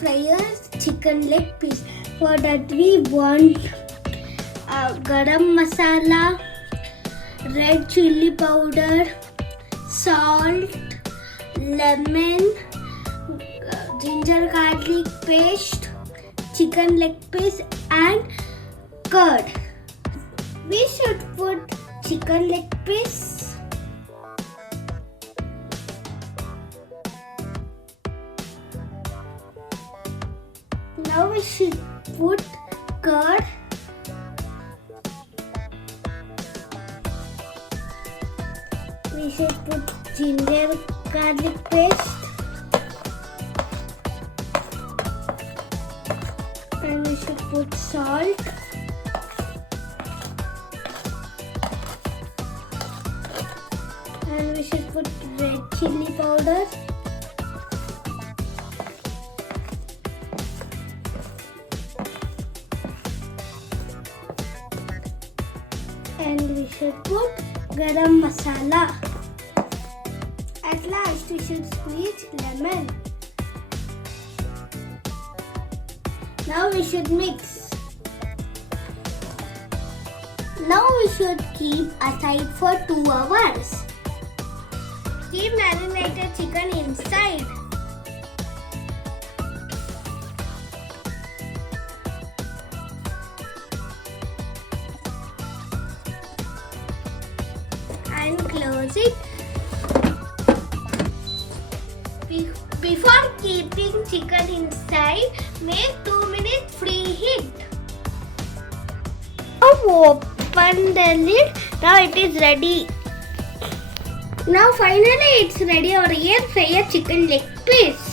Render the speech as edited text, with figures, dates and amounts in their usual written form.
fry a chicken leg piece. For that we want garam masala, red chili powder, salt, lemon, ginger garlic paste, chicken leg piece and curd. We should put chicken leg piece. Now we should put curd. We should put ginger garlic paste. And we should put salt. And we should put red chili powder. And we should put garam masala. At last we should squeeze lemon. Now we should mix. Now we should keep aside for 2 hours. Keep marinated chicken inside. And close it. Before keeping chicken inside, make 2 minutes preheat. Open the lid. Now it is ready. Now finally it's ready. Or here fry a chicken leg piece.